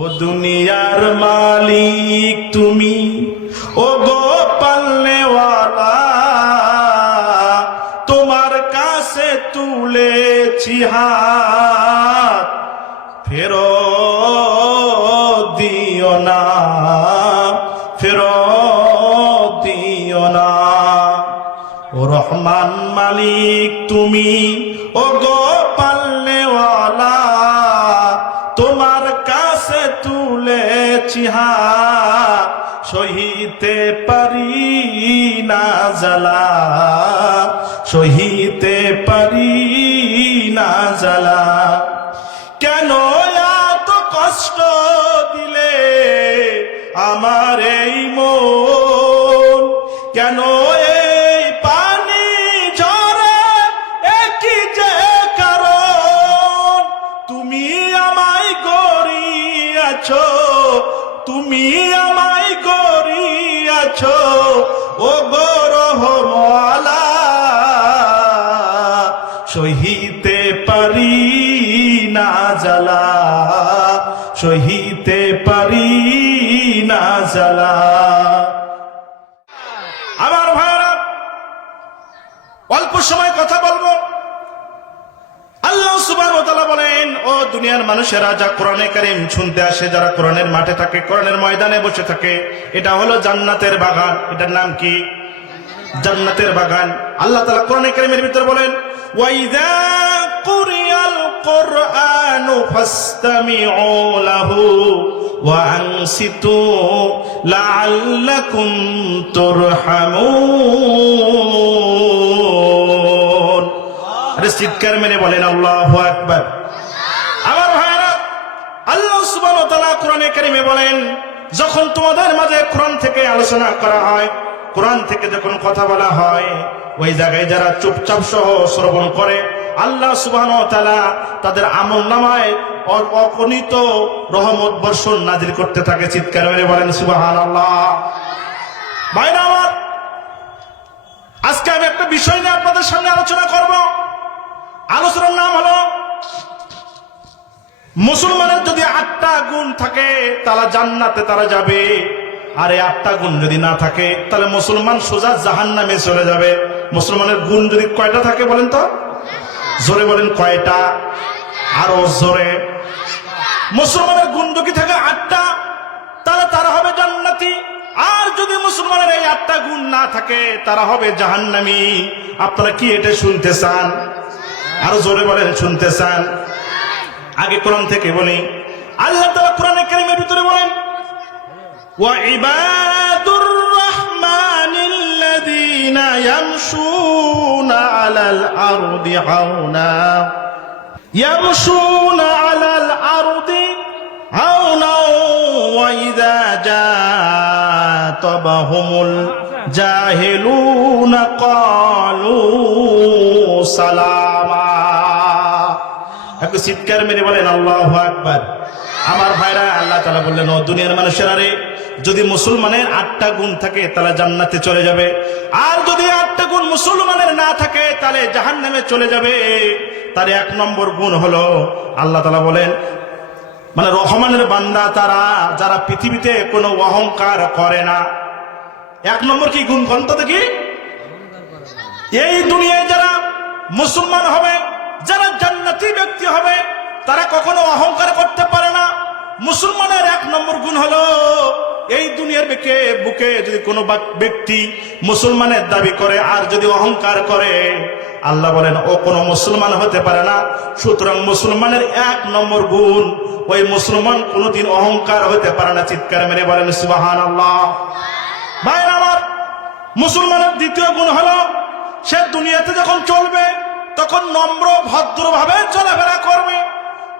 ও দুনিয়ার মালিক তুমি, ও গো পালনেওয়ালা, তোমার কাছে তুলেছি হাত, ফেরত দিও না, ফেরত দিও না। ও রহমান মালিক তুমি, ও গো পালনেওয়ালা, তোমার কাছে তুলেছি হাত, সহিতে পারি না জ্বালা, সহিতে পারি না জ্বালা। কেন এত কষ্ট দিলে আমার এই মন, কেন এই পানি ঝরে, একই যে কারণ। তুমি আমায় গড়িয়াছো, তুমি আমায় গড়িয়াছো, ও গো রহমওয়ালা, সহিতে পারি না জ্বালা, সহিতে পারি না জ্বালা। আমার ভাইরা, অল্প সময় কথা বলবো। আল্লাহ সুবহানাহু ওয়া তাআলা বলেন, ও দুনিয়ার মানুষেরা, যা কোরআনে কারীম শুনতে আসে, যারা কোরআনের মাঠে থাকে, কোরআনের ময়দানে বসে থাকে, এটা হলো জান্নাতের বাগান। এটার নাম কি? জান্নাতের বাগান। আল্লাহ তাআলা কোরআনে কারীমের ভিতরে বলেন, ওয়াইযা কুরিয়াল কুরআনু ফাসতামিউ লাহু ওয়া আনসিতু লাআল্লাকুম তুরহামুন। আরে চিৎকার মেরে বলেন আল্লাহু আকবার। আমার ভাইরা, আল্লাহ সুবহানাহু ওয়া তাআলা কোরআনে কারীমে বলেন, যখন তোমাদের মাঝে কোরআন থেকে আলোচনা করা হয়, কোরআন থেকে যখন কথা বলা হয়, ওই জায়গায় যারা চুপচাপ সহ শ্রবণ করে, আল্লাহ সুবহানাহু ওয়া তাআলা তাদের আমলনামায় অগণিত রহমত বর্ষণ নাজিল করতে থাকে। চিৎকার মেরে বলেন সুবহানাল্লাহ। ভাইরা আমার, আজকে আমি একটা বিষয় নিয়ে আপনাদের সামনে আলোচনা করব। আলোচনার নাম হলো, মুসলমানের যদি 8টা গুণ থাকে তারা জান্নাতে তারা যাবে, আর এই 8টা গুণ যদি না থাকে তাহলে মুসলমান সোজা জাহান্নামে চলে যাবে। মুসলমানের গুণ যদি কয়টা থাকে বলেন তো? জোরে বলেন, কয়টা? আরো জোরে। মুসলমানের গুণ যদি থাকে 8টা, তাহলে তারা হবে জান্নাতি। আর যদি মুসলমানের এই 8টা গুণ না থাকে, তারা হবে জাহান্নামী। আপনারা কি এটা শুনতে চান? আরো জোরে বলেন, শুনতে চান? আগে কোরআন থেকে বলি। আল্লাহ তাআলা কোরআনে কারীমের ভিতরে বলেন, ওয়া ইবাদুর রাহমানিল্লাযীনা ইয়ামশুনা আলাল আরদি হাওনা, ইয়ামশুনা আলাল আরদি হাওনা, ওয়া ইযা জাতাবাহুমুল জাহিলুনা ক্বালু সালামা। একটু চিৎকার মেরে বলেন আল্লাহু আকবার। আমার ভাইরা, আল্লাহ তাআলা বললেন, ও দুনিয়ার মানুষেরা রে, যদি মুসলমানের 8টা গুণ থাকে তাহলে জান্নাতে চলে যাবে, আর যদি 8টা গুণ মুসলমানের না থাকে তাহলে জাহান্নামে চলে যাবে। তার 1 নম্বর গুণ হলো, আল্লাহ তাআলা বলেন, মানে রহমানের বান্দা তারা, যারা পৃথিবীতে কোনো অহংকার করে না। 1 নম্বর কি গুণ? কোন তো দেখি? এই দুনিয়ায় যারা মুসলমান হবে, যারা জান্নাতি ব্যক্তি হবে, তারা কখনো অহংকার করতে পারে না। মুসলমানের 1 নম্বর গুণ হলো, এই দুনিয়ার বুকে যদি কোনো ব্যক্তি মুসলমানের দাবি করে আর যদি অহংকার করে, আল্লাহ বলেন ও কোনো মুসলমান হতে পারে না। সুতরাং মুসলমানের 1 নম্বর গুণ, ওই মুসলমান কোনোদিন অহংকার হতে পারে না। চিৎকার মেরে বলেন সুবহানাল্লাহ। ভাইরা আমার, মুসলমানের 2য় গুণ হলো, সে দুনিয়াতে যখন চলবে তখন নম্র ভদ্রভাবে চলাফেরা করবে।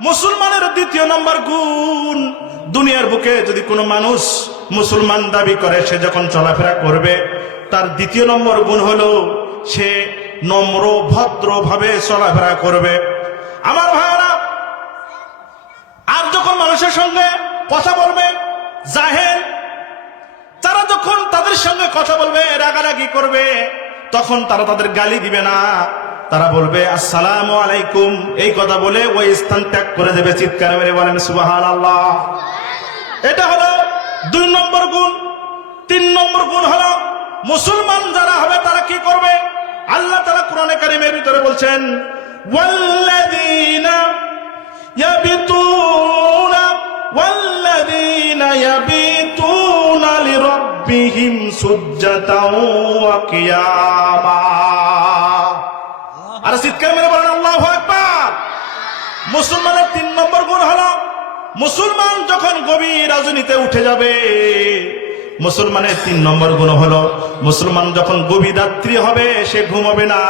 মুসলমানের 2য় নম্বর গুণ, দুনিয়ার বুকে যদি কোনো মানুষ মুসলমান দাবি করে, সে যখন চলাফেরা করবে, তার 2য় নম্বর গুণ হলো সে নম্র ভদ্রভাবে চলাফেরা করবে। আমার ভাইরা, আর যখন মানুষের সঙ্গে কথা বলবে, জাহেল তারা যখন তাদের সঙ্গে কথা বলবে, রাগারাগি করবে, তখন তারা তাদের গালি দিবে না, তারা বলবে আসসালামু আলাইকুম। এই কথা বলে ওই স্থান ত্যাগ করে দেবে। চিৎকার মেরে বলেন সুবহানাল্লাহ। এটা হলো 2 নম্বর গুণ। 3 নম্বর গুণ হলো মুসলমান যারা হবে তারা কি করবে? আল্লাহ তাআলা কোরআনে কারীমের ভিতরে বলছেন, ওয়াল্লাযীনা ইয়াবিতুনা লিরাব্বিহিম সুজদাতাও ওয়া কিয়ামা। আর চিৎকার মেরে বলেন আল্লাহু আকবার। মুসলমানের 3 নম্বর গুণ হলো মুসলমান যখন গভীর রজনীতে উঠে যাবে, মুসলমানের 3 নম্বর গুণ হলো মুসলমান যখন গভীর রাত্রি হবে সে ঘুমাবে না,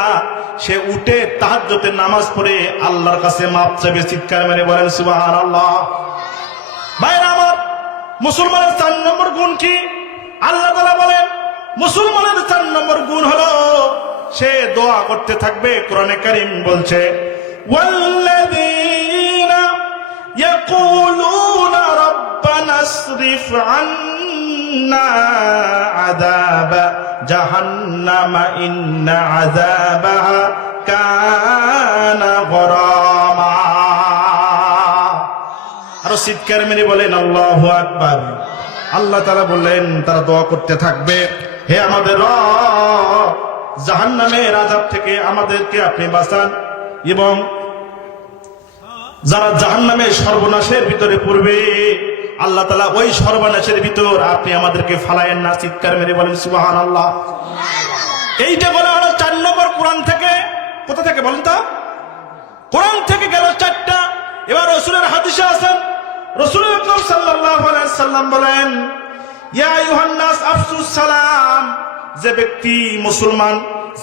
সে উঠে তাহাজ্জুদের নামাজ পড়ে আল্লাহর কাছে মাপ চাইবে। চিৎকার মেরে বলেন সুবহানাল্লাহ। ভাইরা আমার, মুসলমানের 4 নম্বর গুণ কি? আল্লাহ তাআলা বলেন মুসলমানের 4 নম্বর গুণ হলো সে দোয়া করতে থাকবে। কোরআনে কারীম বলছে, ওয়াল্লাযীনা ইয়াকুলুনা রাব্বানা আসরিফ আন্না আযাবা জাহান্নামা ইন্না আযাবাহা কানা গরামা। আর চিৎকার মেরে বলেন আল্লাহু আকবার। আল্লাহ তাআলা বললেন তারা দোয়া করতে থাকবে, হে আমাদের রব, জাহান্নামের আযাব থেকে আমাদেরকে আপনি বাঁচান, এবং যারা জাহান্নামের সর্বনাশের ভিতরে পড়বে আল্লাহ তাআলা ওই সর্বনাশের ভিতর আপনি আমাদেরকে ফালায়েন না। চিৎকার মেরে বলেন সুবহানাল্লাহ। এইটা বলা হলো 4 নম্বর। কোরআন থেকে, কোথা থেকে বলেন তো? কোরআন থেকে গেল 4টা। এবার রাসূলের হাদিসে আছেন, রাসূল আকরাম সাল্লাল্লাহু আলাইহি সাল্লাম বলেন, ইয়া আইয়ুহান নাস আফসুস সালাম। যে ব্যক্তি মুসলমান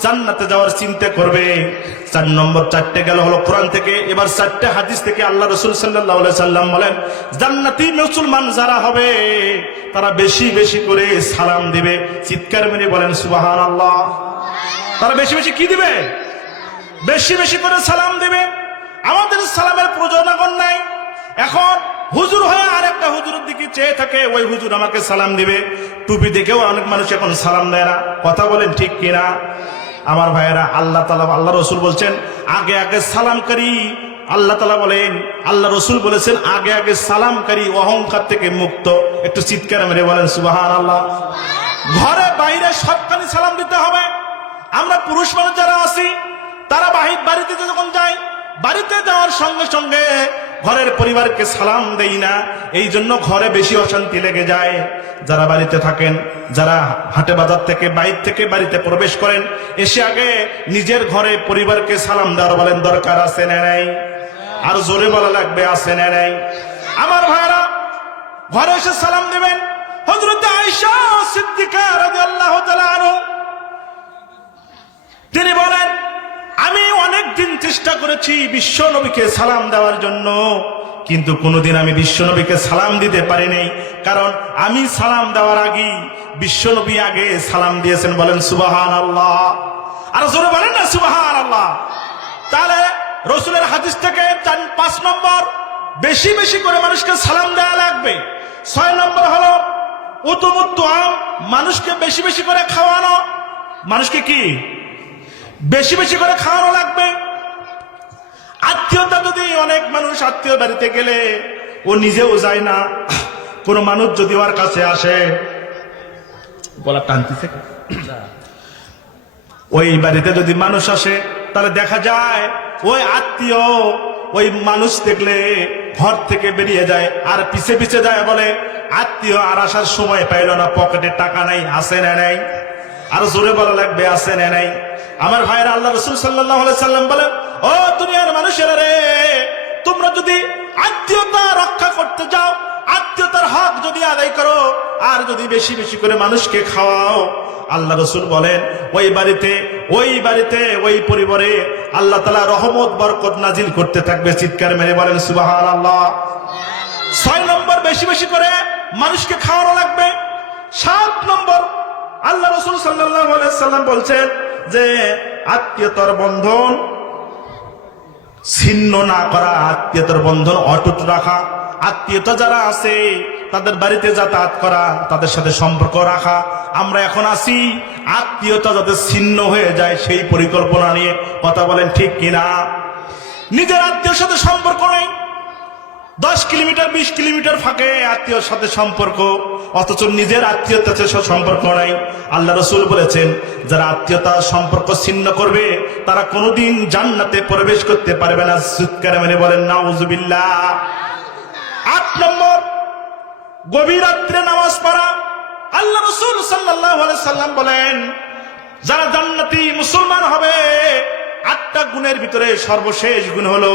জান্নাতে যাওয়ার চিন্তা করবে, 4 নম্বর 4টে গেল হলো কোরআন থেকে। এবার 4টে হাদিস থেকে আল্লাহ রাসূল সাল্লাল্লাহু আলাইহি সাল্লাম বলেন, জান্নাতি মুসলমান যারা হবে তারা বেশি বেশি করে সালাম দিবে। চিৎকার মেরে বলেন সুবহানাল্লাহ। তারা বেশি বেশি কি দিবে? বেশি বেশি করে সালাম দিবে। আমাদের সালামের প্রয়োজন এখন নাই। এখন হুজুর হয়ে আরেকটা হুজুরের দিকে চেয়ে থাকে, ওই হুজুর আমাকে সালাম দিবে। টুপি দেখেও অনেক মানুষ এখন সালাম দেয় না। কথা বলেন ঠিক কিনা? আমার ভাইয়েরা, আল্লাহ তাআলা, আল্লাহ রাসূল বলছেন আগে আগে সালামকারী। আল্লাহ তাআলা বলেন, আল্লাহ রাসূল বলেছেন আগে আগে সালামকারী অহংকার থেকে মুক্ত। একটু চিৎকার মেরে বলেন সুবহানাল্লাহ। ঘরে বাইরে সবখানে সালাম দিতে হবে। আমরা পুরুষ মানুষ যারা আছি তারা বাড়িতে যখন যাই, বাড়িতে যাওয়ার সঙ্গে সঙ্গে ঘরের পরিবারকে সালাম দেই না। এই জন্য ঘরে বেশি অশান্তি লেগে যায়। যারা বাড়িতে থাকেন, যারা হাটে বাজার থেকে বাইরে থেকে বাড়িতে প্রবেশ করেন, এসে আগে নিজের ঘরে পরিবারকে সালাম দেওয়ার বলেন দরকার আছে না নাই? আর জোরে বলা লাগবে আছে না নাই? আমার ভাইরা, ঘরে এসে সালাম দিবেন। হযরত আয়েশা সিদ্দিকা রাদিয়াল্লাহু তাআলা আনহা তিনি বলেন, আমি অনেক দিন চেষ্টা করেছি বিশ্ব নবীকে সালাম দেওয়ার জন্য, কিন্তু কোনোদিন আমি বিশ্ব নবীকে সালাম দিতে পারিনি। কারণ আমি সালাম দেওয়ার আগে বিশ্ব নবী আগে সালাম দিয়েছেন। বলেন সুবহানাল্লাহ। আর জোরে বলেন না সুবহানাল্লাহ। তাহলে রাসূলের হাদিস থেকে 5 নম্বর, বেশি বেশি করে মানুষকে সালাম দেওয়া লাগবে। 6 নম্বর হলো উতুমুত্তুআম, মানুষকে বেশি বেশি করে খাওয়ানো। মানুষকে কি বেশি বেশি করে খাওয়ানো লাগবে। আত্মীয়তা, যদি অনেক মানুষ আত্মীয় বাড়িতে গেলে ও নিজেও যায় না, কোন মানুষ যদি ওর কাছে আসে, বলা টানতেছে, ওই বাড়িতে যদি মানুষ আসে তাহলে দেখা যায় ওই আত্মীয় ওই মানুষ দেখলে ঘর থেকে বেরিয়ে যায় আর পিছে পিছে যায়, বলে আত্মীয় আর আসার সময় পাইল না, পকেটে টাকা নাই, আসে না নাই? আর জোরে বলা লাগবে আছে না নাই? আমার ভাইরা, আল্লাহ রাসূল সাল্লাল্লাহু আলাইহি সাল্লাম বলেন, ও দুনিয়ার মানুষেরা রে, তোমরা যদি আত্মীয়তা রক্ষা করতে যাও, আত্মীয়তার হক যদি আদায় করো, আর যদি বেশি বেশি করে মানুষকে খাওয়াও, আল্লাহ রাসূল বলেন ওই বাড়িতে ওই পরিবারে আল্লাহ তাআলা রহমত বরকত নাজিল করতে থাকবে। চিৎকার মেরে বলেন সুবহানাল্লাহ। 6 নম্বর, বেশি বেশি করে মানুষকে খাওয়ানো লাগবে। 7 নম্বর, আল্লাহ রাসূল সাল্লাল্লাহু আলাইহি সাল্লাম বলছেন যে আত্মীয়তার বন্ধন ছিন্ন না করা, আত্মীয়তার বন্ধন অটুট রাখা। আত্মীয়তা যারা আছে তাদের বাড়িতে যাতায়াত করা, তাদের সাথে সম্পর্ক রাখা। আমরা এখন আছি আত্মীয়তা যাতে ছিন্ন হয়ে যায় সেই পরিকল্পনা নিয়ে। কথা বলেন ঠিক কিনা? নিজের আত্মীয়র সাথে সম্পর্ক নেই, 10 কিলোমিটার 20 কিলোমিটার ফাঁকে আত্মীয়র সাথে সম্পর্ক, অথচ নিজের আত্মীয়তার সাথে সম্পর্ক নাই। আল্লাহ রাসূল বলেছেন, যারা আত্মীয়তা সম্পর্ক ছিন্ন করবে তারা কোনোদিন জান্নাতে প্রবেশ করতে পারবে না। চিৎকার মেরে বলেন নাউজুবিল্লাহ। 8 নম্বর, গভীর রাত্রে নামাজ পড়া। আল্লাহ রাসূল সাল্লাল্লাহু আলাইহি সাল্লাম বলেন, যারা জান্নাতি মুসলমান হবে 8টা গুণের ভিতরে সর্বশেষ গুণ হলো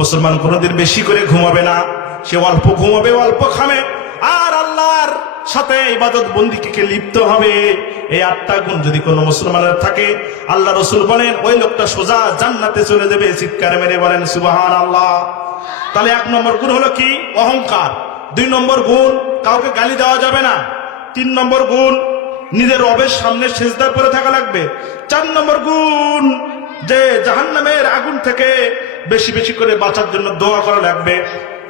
মুসলমান কোনোদিন বেশি করে ঘুমাবে না, সে অল্প ঘুমাবে, অল্প খাবে, আর আল্লাহর সাথে ইবাদত বন্দেগীতে লিপ্ত হবে। এই 8টা গুণ যদি কোনো মুসলমানের থাকে, আল্লাহ রাসূল বলেন ওই লোকটা সোজা জান্নাতে চলে যাবে। চিৎকার মেরে বলেন সুবহানাল্লাহ। তাহলে 1 নম্বর গুণ হলো কি? অহংকার। 2 নম্বর গুণ, কাউকে গালি দেওয়া যাবে না। 3 নম্বর গুণ, নিজের রবের সামনে সিজদা করে থাকা লাগবে। 4 নম্বর গুণ, যে জাহান্নামের আগুন থেকে বেশি বেশি করে বাঁচার জন্য দোয়া করা লাগবে।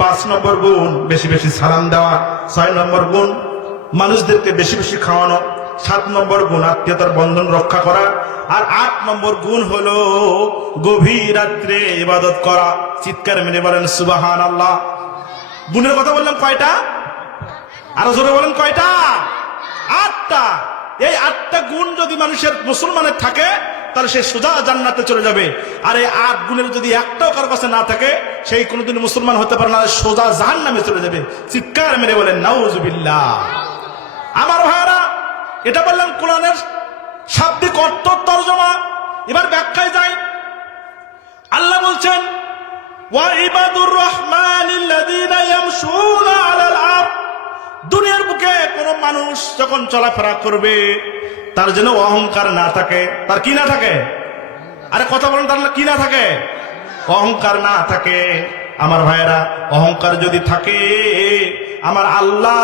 5 নম্বর গুণ, বেশি বেশি সালাম দেওয়া। 6 নম্বর গুণ, মানুষদেরকে বেশি বেশি খাওয়ানো। 7 নম্বর গুণ, আত্মীয়তার বন্ধন রক্ষা করা। আর 8 নম্বর গুণ হলো গভীর রাত্রে ইবাদত করা। চিৎকার মেরে বলেন সুবহানাল্লাহ। গুণের কথা বললাম কয়টা? আরো জোরে বলেন কয়টা? 8টা। এই 8টা গুণ যদি মানুষের মুসলমানের থাকে তাহলে সে সোজা জান্নাতে চলে যাবে। আর এই 8 গুণের যদি একটাও কারো কাছে না থাকে, সেই কোনোদিন মুসলমান হতে পারে না, সোজা জাহান্নামে চলে যাবে। চিৎকার মেরে বলেন নাউজুবিল্লাহ। আমার ভাইরা, এটা বললাম কোরআনের শাব্দিক অর্থ তরজমা। এবার ব্যাখ্যায় যাই। আল্লাহ বলছেন, ওয়া ইবাদুর রহমানিল্লাযীনা ইয়ামশুনা আলাল আরদ। দুনিয়ার বুকে কোন মানুষ যখন চলাফেরা করবে তার যেন অহংকার না থাকে। তার কি না থাকে? আরে কথা বলেন, তার কি না থাকে? অহংকার না থাকে। আমার ভাইয়েরা, অহংকার যদি থাকে আমার আল্লাহ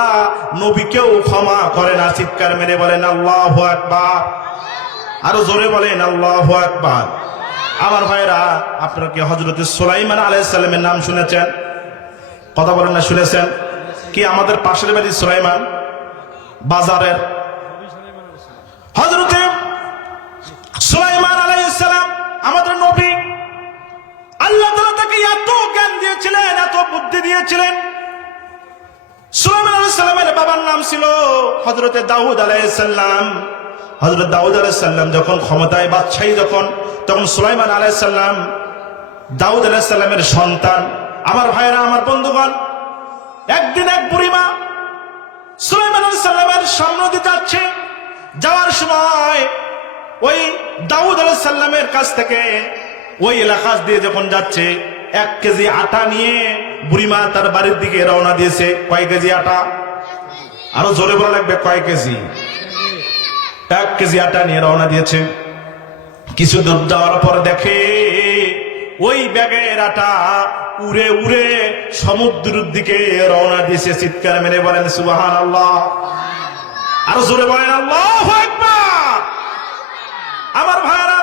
নবীকেও ক্ষমা করে না। চিৎকার মেরে বলেন আল্লাহু আকবার। আরো জোরে বলেন আল্লাহু আকবার। আমার ভাইয়েরা, আপনারা কি হযরত সুলাইমান আলাইহিস সালামের নাম শুনেছেন? কথা বলেন না, শুনেছেন? কি আমাদের পাশের বাড়ি সুলাইমান বাজারের হযরত সুলাইমান আলাইহিস সালাম আমাদের নবী। আল্লাহ তাআলা তাকে এত জ্ঞান দিয়েছিলেন, এত বুদ্ধি দিয়েছিলেন। সুলাইমান আলাইহিস সালামের বাবার নাম ছিল হযরত দাউদ আলাইহিস সালাম। হযরত দাউদ আলাইহিস সালাম যখন ক্ষমতায় বাদশাহী তখন সুলাইমান আলাইহিস সালাম দাউদ আলাইহিস সালামের সন্তান। আমার ভাইরা, আমার বন্ধুগণ, একদিন এক বুড়িমা সুলাইমান আলাইহিস সালামের সামনে দিয়ে যাচ্ছে। যাওয়ার সময় ওই দাউদ আলাইহিস সালামের কাছ থেকে ওই এলাকা দিয়ে যখন যাচ্ছে, 1 কেজি আটা নিয়ে বুড়িমা তার বাড়ির দিকে রওনা দিয়েছে। কয় কেজি আটা? আরো জোরে বলা লাগবে, কয় কেজি? 1 কেজি আটা নিয়ে রওনা দিয়েছে। কিছু দূর যাওয়ার পর দেখে ওই ব্যাগের আটা উড়ে উড়ে সমুদ্রের দিকে রওনা দিয়েছে। চিৎকার মেরে বলেন সুবহানাল্লাহ। আরো জোরে বলেন আল্লাহু আকবার। আমার ভাইরা,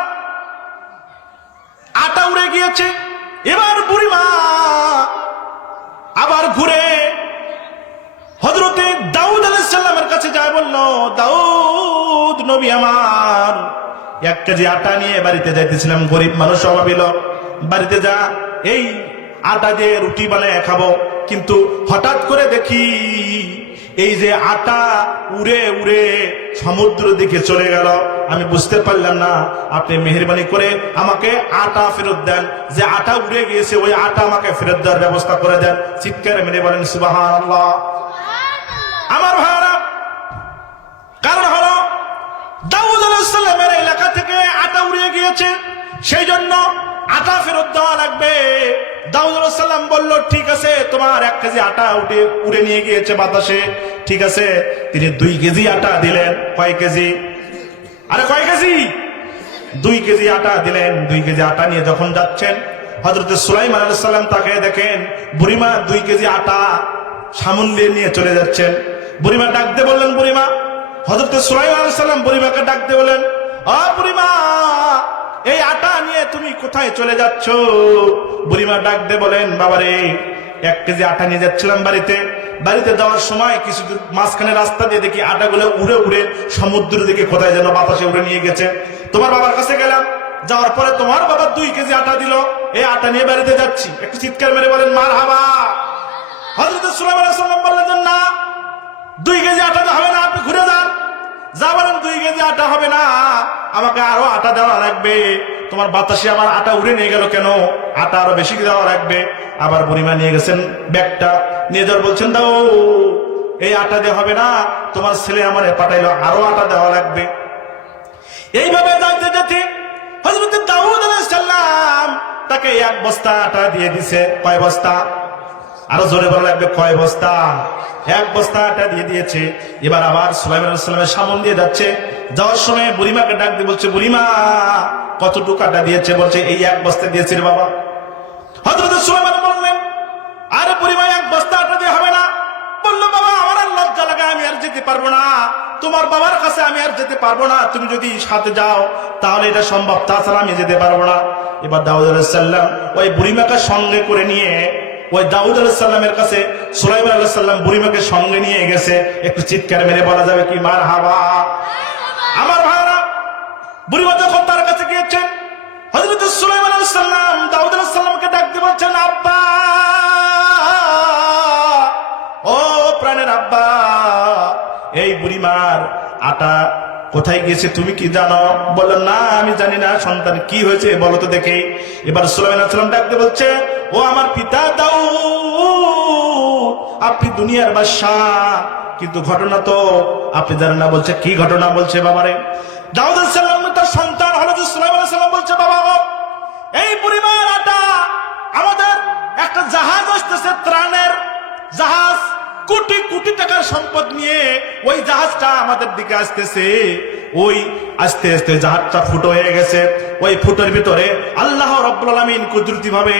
আটা উড়ে গিয়েছে। এবার বুড়িমা আবার ঘুরে হযরত দাউদ আলাইহিস সালামের কাছে যায়, বলল, দাউদ নবী আমার, 1 কেজি আটা নিয়ে বাড়িতে যাইতেছিলাম, গরিব মানুষ, অভাবী লোক, বাড়িতে যা এই আটা দিয়ে রুটি বানায় খাবো। কিন্তু হঠাৎ করে দেখি এই যে আটা উড়ে উড়ে সমুদ্র দিকে চলে গেল। আমি বুঝতে পারলাম না, আপনি মেহেরবানি করে আমাকে আটা ফেরত দেন। যে আটা উড়ে গিয়েছে ওই আটা আমাকে ফেরত দেওয়ার ব্যবস্থা করে দেন। চিৎকার মেরে বলেন সুবহানাল্লাহ। আমার ভাইরা, কারণ হলো দাউদ আলাইহিস সালামের এলাকা থেকে আটা উড়ে গিয়েছে, সেই জন্য আটা ফেরত দেওয়া লাগবে। দাউদ আলাইহিস সালাম বলল, ঠিক আছে, তোমার 1 কেজি আটা উড়ে নিয়ে গিয়েছে বাতাসে, ঠিক আছে। তিনি 2 কেজি আটা দিলেন। কয় কেজি? আরে কয় কেজি? 2 কেজি আটা দিলেন। 2 কেজি আটা নিয়ে যখন যাচ্ছেন, হযরত সুলাইমান আলাইহিস সালাম তাকে দেখেন বুড়িমা 2 কেজি আটা সামনে নিয়ে চলে যাচ্ছেন। বুড়িমা ডাকতে বললেন, বুড়িমা, হযরত সুলাইমান আলাইহিস সালাম বুড়িমাকে ডাকতে বলেন, ও বুড়িমা, এই আটা নিয়ে তুমি কোথায় চলে যাচ্ছ? বুড়িমা ডাকতে বলেন, বাবারে, 1 কেজি আটা নিয়ে যাচ্ছিলাম বাড়িতে যাওয়ার সময় কিছু মাঝখানে রাস্তা দিয়ে দেখি আটাগুলো উড়ে উড়ে সমুদ্রের দিকে কোথায় যেন বাতাসে উড়ে নিয়ে গেছে। তোমার বাবার কাছে গেলাম, যাওয়ার পরে তোমার বাবা 2 কেজি আটা দিল, এই আটা নিয়ে বাড়িতে যাচ্ছি। একটু চিৎকার মেরে বলেন মারহাবা। হযরত সুলাইমান আলাইহিস সালাম বললেন যে না, 2 কেজি আটা হবে না, আপনি ঘুরে যান। যা বলেন 2 কেজি আটা হবে না, আমাকে আরো আটা দেওয়া লাগবে। তোমার বাতাসে আমার আটা উড়ে নিয়ে গেল কেন? আটা আরো বেশি দেওয়া লাগবে। আবার বুড়িমা নিয়ে গেছেন ব্যাগটা, নিয়ে যাওয়ার বলছেন দাও, এই আটা দিয়ে হবে না, তোমার ছেলে আমার পাঠাইলো, আরো আটা দেওয়া লাগবে। এইভাবে যাইতে যেতে হযরত দাউদ আলাইহিস সালাম তাকে 1 বস্তা আটা দিয়ে দিছে। কয় বস্তা? আরো জোরে বলা লাগবে, কয় বস্তা? 1 বস্তা আটা দিয়ে দিয়েছে। এবার আবার সুলাইমান আলাইহিস সালামের সামনে দিয়ে যাচ্ছে। যাওয়ার সময় বুড়িমাকে ডাক দিয়ে বলছে, বুড়িমা কতটুকু আটা দিয়েছে? বলছে এই 1 বস্তা দিয়েছে রে বাবা। হযরত সুলাইমান বললেন, আরে বুড়িমা 1 বস্তা আটা দিয়ে হবে না। বললো, বাবা আমার আর লজ্জা লাগে, আমি আর যেতে পারবো না, তোমার বাবার কাছে আমি আর যেতে পারবো না, তুমি যদি সাথে যাও তাহলে এটা সম্ভব, তাছাড়া আমি যেতে পারবো না। এবার দাউদ আলাইহিস সালাম ওই বুড়িমাকে সঙ্গে করে নিয়ে ওই দাউদ আলাইহিস সালামের কাছে সুলাইমান আলাইহিস সালাম বুড়িমাকে সঙ্গে নিয়ে গেছে। একটু চিৎকার মেরে বলা যাবে কি মারহাবা? আমার ভাইরা, বুড়িমা যখন তার কাছে গিয়েছেন, হযরত সুলাইমান আলাইহিস সালাম দাউদ আলাইহিস সালামকে ডাক দিয়ে বলছেন, আব্বা, ও প্রাণের আব্বা, এই বুড়িমার আটা কোথায় গিয়েছে তুমি কি জানো? বললেন, না আমি জানি না সন্তান, কি হয়েছে বলো তো দেখি। এবার সুলাইমান আলাইহিস সালাম ডাকতে বলছে, ও আমার পিতা দাউদ, আপনি দুনিয়ার বাদশাহ, কিন্তু ঘটনা তো আপনি জানেন না। বলছে, কি ঘটনা? বলছে, বাবারে দাউদ আলাইহিস সালাম তার সন্তান হযরত সুলাইমান আলাইহিস সালাম বলছে, বাবা এই বুড়িমার আটা, আমাদের একটা জাহাজ আসতেছে, ত্রাণের জাহাজ, কোটি কোটি টাকার সম্পদ নিয়ে ওই জাহাজটা আমাদের দিকে আসতেছে। ওই আস্তে আস্তে জাহাজটা ফুটো হয়ে গেছে। ওই ফুটোর ভিতরে আল্লাহ রাব্বুল আলামিন কুদরতি ভাবে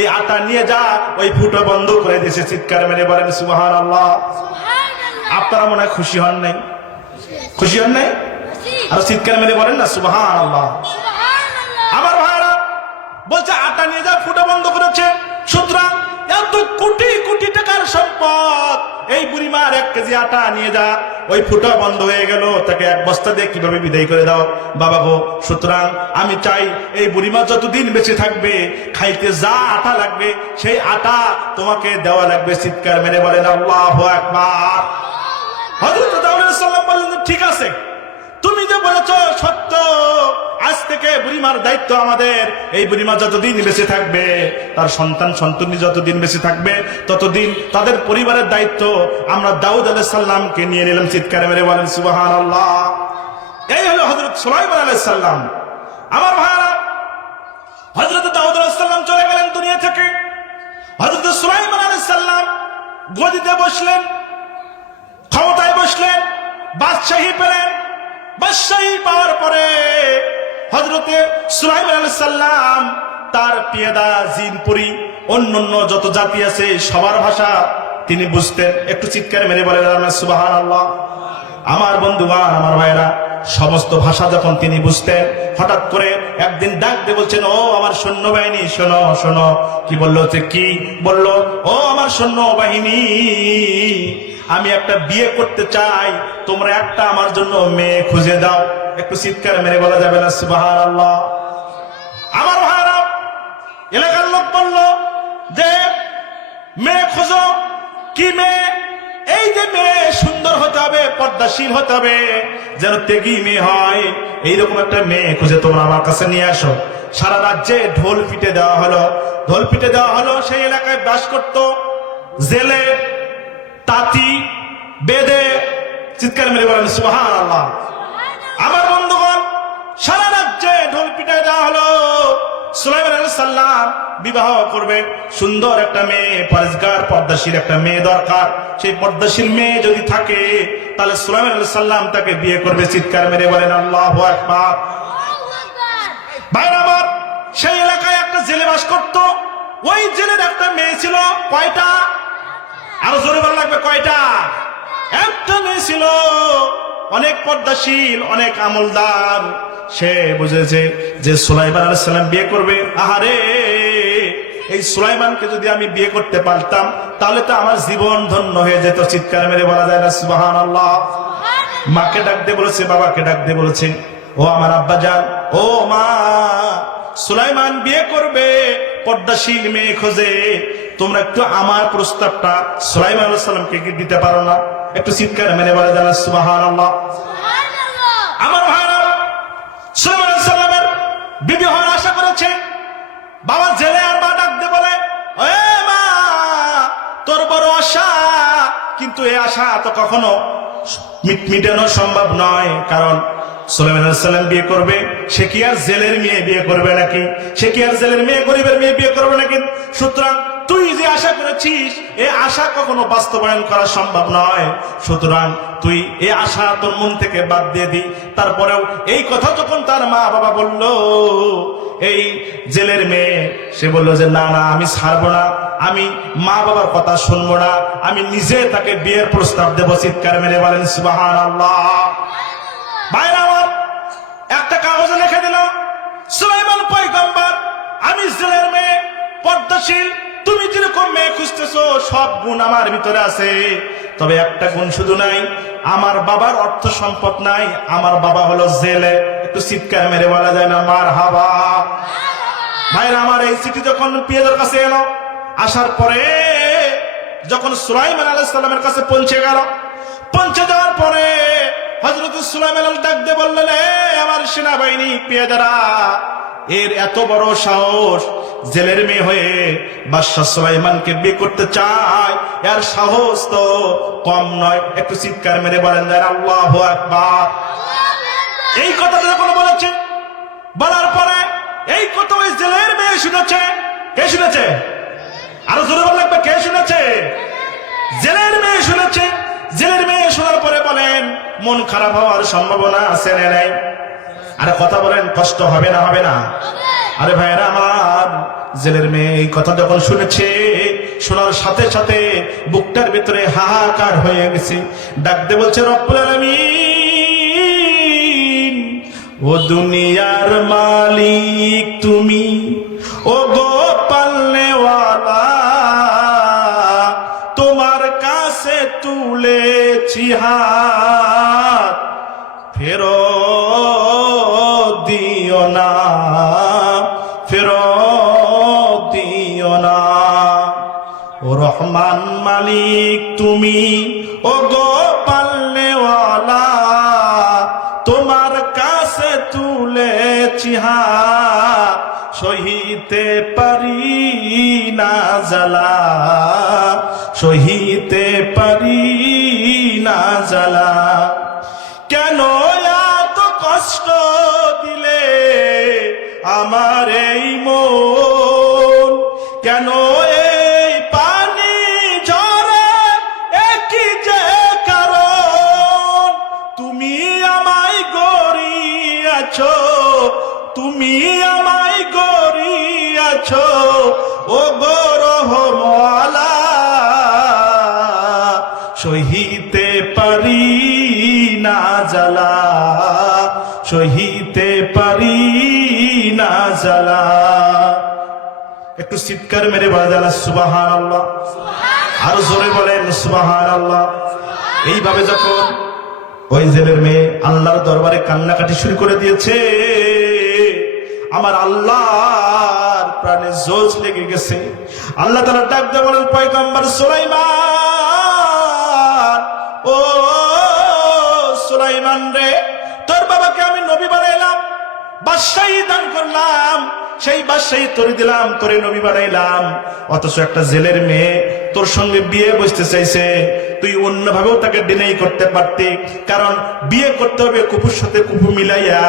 এই আটা নিয়ে যা, ওই ফুটো বন্ধ করে দিয়েছে। চিৎকার মেরে বলেন সুবহানাল্লাহ। আপনারা মনে হয় খুশি হন নাই? খুশি হন নাই? আর চিৎকার মেরে বলেন না সুবহানাল্লাহ। আমার ভাইরা বলছে, আটা নিয়ে যা, ফুটো বন্ধ করেছে। সুতরাং এত কোটি কোটি টাকার সম্পদ, এই বুড়িমার 1 কেজি আটা নিয়ে যা, ওই ফুটা বন্ধ হয়ে গেল, তাকে 1 বস্তা দিয়ে কিভাবে বিদায় করে দাও বাবা গো। সুতরাং আমি চাই এই বুড়িমা যতদিন বেঁচে থাকবে, খাইতে যা আটা লাগবে সেই আটা তোমাকে দেওয়া লাগবে। চিৎকার মেরে বলেন আল্লাহু আকবার। হযরত দাউদ আলাইহিস সালাম বললেন, ঠিক আছে, তুমি যে বলেছ সত্য, আজ থেকে বুড়িমার দায়িত্ব আমাদের। এই বুড়িমা যতদিন বেঁচে থাকবে, তার সন্তান সন্ততি যতদিন বেঁচে থাকবে, ততদিন তাদের পরিবারের দায়িত্ব আমরা দাউদ আলাইহিস সালামকে নিয়ে নিলাম। চিৎকার মেরে বলেন সুবহানাল্লাহ। এই হলো হযরত সুলাইমান আলাইহিস সালাম। আমার ভাইরা, হযরত দাউদ আলাইহিস সালাম চলে গেলেন দুনিয়া থেকে। হযরত সুলাইমান আলাইহিস সালাম গদিতে বসলেন, ক্ষমতায় বসলেন, বাদশাহী পেলেন। বাদশাহী পাওয়ার পরে হযরতে সুলাইমান আলাইহিস সালাম তার পিয়াদা, জিনপুরি, অন্যান্য যত জাতি আছে সবার ভাষা তিনি বুঝতেন। একটু চিৎকার মেরে বলেন সুবহানাল্লাহ। আমার বন্ধুগণ, আমার ভাইরা, সমস্ত ভাষা যখন তিনি বুঝতেন, হঠাৎ করে একদিন ডাক দিয়ে বলছেন, ও আমার সৈন্যবাহিনী শোনো শোনো। কি বললো? কি বললো? ও আমার সৈন্যবাহিনী, আমি একটা বিয়ে করতে চাই, তোমরা একটা আমার জন্য মেয়ে খুঁজে দাও। একটু চিৎকার মেরে বলা যাবে না সুবহানাল্লাহ। আমার ভাইরা, এলাকার লোক বলল যে মেয়ে খোঁজো। কি মেয়ে? এই যে মেয়ে সুন্দর হতে হবে, পর্দাশীল হতে হবে, যেন তেগী মেয়ে হয়, এইরকম একটা মেয়ে খুঁজে তোমরা আমার কাছে নিয়ে আসো। সারা রাজ্যে ঢোল পিটে দেওয়া হলো, ঢোল পিটে দেওয়া হলো। সেই এলাকায় বাস করত জেলে, তাঁতি বেদে। চিৎকার মেরে বলেন সুবহানাল্লাহ। আমার বন্ধুগণ, সারা রাজ্যে ঢোল পিটায় দেওয়া হলো। সুলাইমান আলাইহিস সালাম বিবাহ করবে, সুন্দর একটা মেয়ে, পরেজগার পর্দাশীল একটা মেয়ে দরকার। সেই পর্দাশীল মেয়ে যদি থাকে, তাহলে সুলাইমান আলাইহিস সালাম তাকে বিয়ে করবে। চিৎকার মেরে বলেন আল্লাহু আকবার। ভাইরা আমার, সেই এলাকায় একটা জেলে বাস করত। ওই জেলের একটা মেয়ে ছিল। কয়টা? আরো জোরে বলা লাগবে, কয়টা? একটা মেয়ে ছিল, অনেক পর্দাশীল, অনেক আমলদার। সে বুঝেছে যে সুলাইমান আলাইহিস সালাম বিয়ে করবে। আহারে, এই সুলাইমানকে যদি আমি বিয়ে করতে পারতাম, তাহলে তো আমার জীবন ধন্য হয়ে যেত। চিৎকার মেরে বলা যায় না সুবহানাল্লাহ। মাকে ডাক দিয়ে বলেছে, বাবাকে ডাক দিয়ে বলেছে, ও আমার আব্বা জান, ও মা, সুলাইমান বিয়ে করবে, পর্দাশীল মেয়ে খোঁজে, তোমরা একটু আমার প্রস্তাবটা সুলাইমান আলাইহিস সালামকে কি দিতে পারো না? একটু চিৎকার মেরে বলে দেন সুবহানাল্লাহ। আমার ভাইরা, সুলাইমান আলাইহিস সালামের বিবি হওয়ার আশা করেছে। বাবা জেলে আর মা ডাক দিয়ে বলে, এ মা, তোর বড় আশা, কিন্তু এই আশা তো কখনো মিটানো সম্ভব নয়। কারণ সুলাইমান আলাইহিস সালাম বিয়ে করবে, সে কি আর জেলের মেয়ে বিয়ে করবে নাকি? সে কি আর জেলের মেয়ে, গরিবের মেয়ে বিয়ে করবে নাকি? সুতরাং তুই যে আশা করেছিস, এই আশা কখনো বাস্তবায়ন করা সম্ভব নয়। সুতরাং তুই এই আশা তোর মন থেকে বাদ দিয়ে দি। তারপরেও এই কথা যখন তার মা বাবা বলল, এই জেলের মেয়ে, সে বলল যে না না, আমি ছাড়বো না, আমি মা বাবার কথা শুনবো না, আমি নিজে তাকে বিয়ের প্রস্তাব দেবো। চিৎকার মেরে বলেন সুবহানাল্লাহ। ভাইরা আমার, একটা কাগজে লিখে দিল, সুলাইমান পয়গম্বর, আমি জেলের মেয়ে, পর্দাশীল, তুমি যেরকম মেয়ে খুঁজতেছো সব গুণ আমার ভিতরে আছে, তবে একটা গুণ শুধু নাই, আমার বাবার অর্থ সম্পদ নাই, আমার বাবা হলো জেলে। একটু চিৎকার মেরে বলা যায় না মারহাবা? ভাইরা আমার, এই চিঠি যখন পিয়াদের কাছে এলো, আসার পরে যখন সুলাইমান আলাইহিস সালামের কাছে পৌঁছে গেল, পৌঁছে যাওয়ার পরে হযরত সুলাইমান ডাক দিয়ে বললেন, আমার সেনাবাহিনী পেয়াদারা, এর এত বড় সাহস, জেলের মেয়ে হয়ে বাদশা সুলাইমানকে বিয়ে করতে চায়, এর সাহস তো কম নয়। একটু চিৎকার মেরে বলেন আল্লাহু আকবার। এই কথা যখন বলেছে, বলার পরে এই কথা ওই জেলের মেয়ে শুনেছে। কে শুনেছে? আরো জোরে বল লাগবে, কে শুনেছে? জেলের মেয়ে শুনেছে। জেলের মেয়ে শোনার পরে বলেন, মন খারাপ হওয়ার সম্ভাবনা আছে না নাই? আরে কথা বলেন, কষ্ট হবে না? হবে না? আরে ভাইরা আমার, জেলের মেয়ে এই কথা যখন শুনেছে, শোনার সাথে সাথে বুকটার ভিতরে হাহাকার হয়ে গেছে। ডাক দিয়ে বলছে, রব্বুল আলামিন, ও দুনিয়ার মালিক তুমি, ও গো পালনেওয়ালা, তোমার কাছে তুলেছি হাত, ফেরত দিও না, ফেরত দিও না। ও রহমান মালিক তুমি, ও গো পালনেওয়ালা, তোমার কাছে তুলেছি হাত, সহিতে পারি না জ্বালা, সহিতে পারি না জ্বালা। কেন এত কষ্ট দিলে আমার এই মন, কেন এই পানি ঝরে, একই যে কারণ, তুমি আমায় গড়িয়েছো, তুমি আমায় গড়িয়েছো, ও গো রহমওয়ালা, সহিতে পারি না জ্বালা, সহিতে পারি না জ্বালা। একটু চিৎকার মেরে বলা যায় সুবহানাল্লাহ। আরো জোরে বলেন সুবহানাল্লাহ। এইভাবে যখন ওই জেলের মেয়ে আল্লাহর দরবারে কান্নাকাটি শুরু করে দিয়েছে, আমার আল্লাহর প্রাণে জোশ লেগে গেছে। আল্লাহ তাআলা ডাক দিয়ে বলেন, পয়গম্বর সুলাইমান, ও সুলাইমান রে, তোর বাবাকে আমি নবী বানাইলাম, বাদশাহী দান করলাম, সেই বাদশাহী তোরে দিলাম, তোরে নবী বানাইলাম, অথচ একটা জেলের মেয়ে তোর সঙ্গে বিয়ে বসতে চাইছে। তুই অন্যভাবেও তাকে ডিনাই করতে পারতি, কারণ বিয়ে করতে হবে কুপুর সাথে কুপু মিলাইয়া।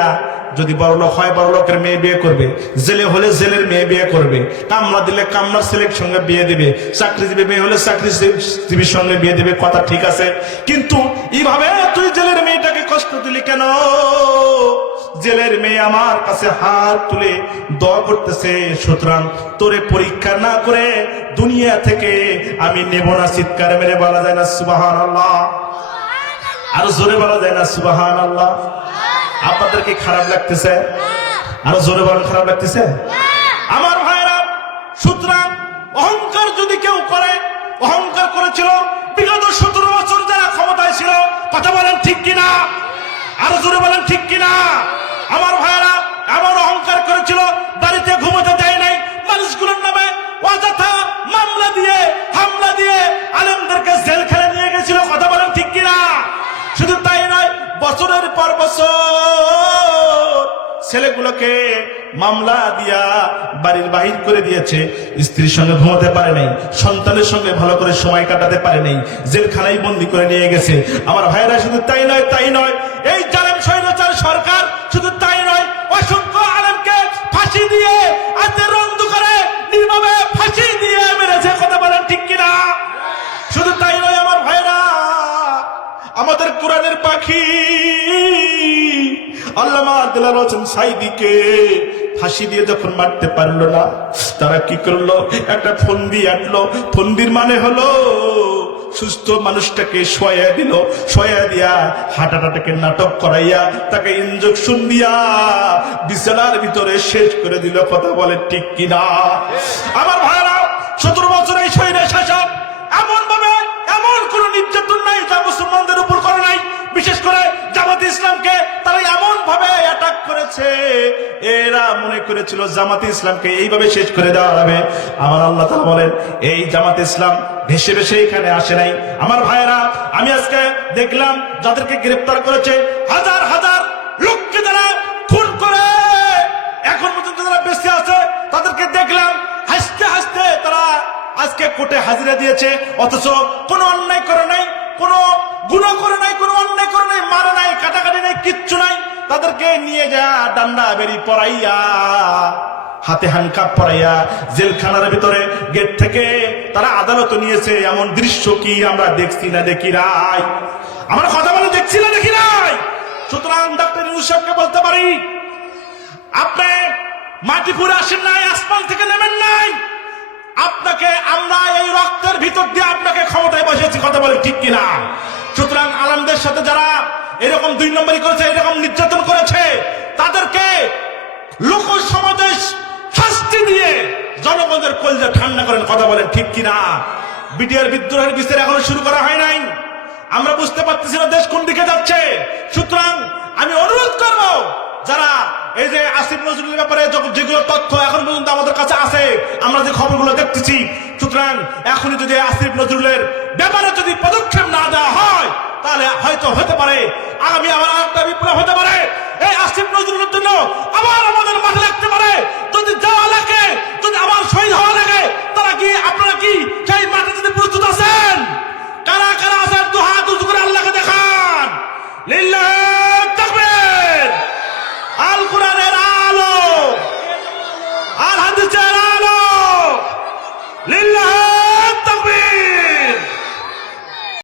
যদি বড়লোক হয় বড়লোকের মেয়ে বিয়ে করবে, জেলে হলে জেলের মেয়ে বিয়ে করবে, কামলা দিলে কামলার ছেলের সঙ্গে বিয়ে দিবে, চাকরিজীবী মেয়ে হলে চাকরিজীবীর সঙ্গে বিয়ে দিবে, কথা ঠিক আছে। কিন্তু এইভাবে তুই জেলের মেয়েটাকে কষ্ট দিলি কেন? জেলের মেয়ে আমার কাছে হাত তুলে দোয়া করতেছে, সুতরাং তোরে পরীক্ষা না করে দুনিয়া থেকে আমি নেব না। চিৎকার মেরে বলা যায় না সুবহানাল্লাহ? আরো জোরে বলা যায় না সুবহানাল্লাহ? আপনাদের কি খারাপ লাগতেছে? আরো জোরে বলেন, খারাপ লাগতেছে? আমার ভাইরা, সুতরাং অহংকার যদি কেউ করে, অহংকার করেছিল বিগত 17 বছর যারা ক্ষমতায় ছিল, কথা বলেন ঠিক কিনা? আরো জোরে বলেন ঠিক কিনা? আমার ভাইরা, এমন অহংকার করেছিল, বাড়িতে ঘুমোতে দেয় নাই, মানুষগুলোর নামে অযথা হামলা দিয়ে আলেমদেরকে জেলখানে নিয়ে গেছিল। কথা বলেন ঠিক কিনা? শুধু তাই নয়, বছরের পর বছর ছেলেগুলোকে মামলা দিয়া বাড়ির বাহির করে দিয়েছে। স্ত্রীর সঙ্গে ঘুমাতে পারে নাই, সন্তানের সঙ্গে ভালো করে সময় কাটাতে পারে নাই, জেলখানায় বন্দি করে নিয়ে গেছে। আমার ভাইরা শুধু তাই নয়, এই জালেম স্বৈরাচার সরকার শুধু তাই নয়, অসংখ্য আলেমকে ফাঁসি দিয়ে আজকে রন্ধ করে নির্মমে ফাঁসি দিয়ে মেরেছে। কথা বলেন ঠিক কিনা? শুধু তাই নয় আমার ভাইরা, আমাদের কোরআনের পাখি আল্লামা দিলওয়ার হোসেন সাঈদীকে ফাঁসি দিয়ে যখন মারতে পারলো না, তারা কি করলো? একটা ফন্দি আনলো। ফন্দির মানে হলো সুস্থ মানুষটাকে শোয়া দিল, শোয়া দিয়া হাঁটাটাকে নাটক করাইয়া তাকে ইনজেকশন দিয়া বিছানার ভিতরে শেষ করে দিল। কথা বলে ঠিক কিনা? আমার ভাইরা, 17 বছর এই শহীদের শাসক এমন ভাবে এমন কোন নির্যাতন নাই যা মুসলমানদের উপর করে নাই। বিশেষ করে জামাতে ইসলামকে তারা এমন ভাবে অ্যাটাক করেছে, এরা মনে করেছিল জামাতে ইসলামকে এইভাবে শেষ করে দেওয়া হবে। আমার আল্লাহ তাআলা বলেন, এই জামাতে ইসলাম ভেসে ভেসে এখানে আসে নাই। আমার ভাইরা, আমি আজকে দেখলাম যাদেরকে গ্রেফতার করেছে, হাজার হাজার লোককে যারা খুন করে এখন পর্যন্ত যারা বেঁচে আছে, তাদেরকে দেখলাম হাসতে হাসতে তারা আজকে কোর্টে হাজিরা দিয়েছে। অথচ কোনো অন্যায় করে নাই, কোনো গুনাহ করে নাই, কোনো অন্যায় করে নাই, মারা নাই, কাটাকাটি নাই, কিচ্ছু নাই। তাদেরকে নিয়ে যা ডান্ডা বেরি পরাইয়া, হাতে হ্যান্ডকাপ পরাইয়া জেলখানার ভিতরে গেট থেকে তারা আদালতে নিয়েছে। এমন দৃশ্য কি আমরা দেখছি না দেখি নাই? আমরা কথা বলে দেখছি না দেখি নাই? সুতরাং ডক্টর ইউনূস সাহেবকে বলতে পারি, আপনি মাটি পুরে আসেন নাই, আসমান থেকে নেমেন নাই। আপনাকে আমরা এই রক্তের ভিতর দিয়ে আপনাকে ক্ষমতায় বসেছি। কথা বলে ঠিক কিনা? সুতরাং আলেমদের সাথে যারা এরকম 2 নম্বরই করেছে, এরকম নির্যাতন করেছে, তাদেরকে লোক সমাজে শাস্তি দিয়ে জনগণের কলজা ঠান্ডা করেন। কথা বলেন ঠিক কিনা? বিটিআর বিদ্রোহের বিচার এখনো শুরু করা হয় নাই। আমরা বুঝতে পারতেছি না দেশ কোন দিকে যাচ্ছে। সুতরাং আমি অনুরোধ করব, যারা এই যে আসিফ নজরুলের ব্যাপারে যেগুলো তথ্য এখন পর্যন্ত আমাদের কাছে আছে, আমরা যে খবরগুলো দেখতেছি, সুতরাং এখনই যদি আসিফ নজরুলের ব্যাপারে যদি পদক্ষেপ না দেওয়া হয়, তাহলে হয়তো হতে পারে আগামী আবার একটা বিপ্লব হতে পারে। এই আসিফ নজরুলের জন্য আবার আমাদের মাঠে লাগতে পারে। যদি যাওয়া লাগে, যদি আবার শহীদ হওয়া লাগে, তারা কি, আপনারা কি সেই মাঠে যদি প্রস্তুত আছেন? কারা কারা আছেন? 2 হাত উঁচু করে আল্লাহকে দেখান। লিল্লাহ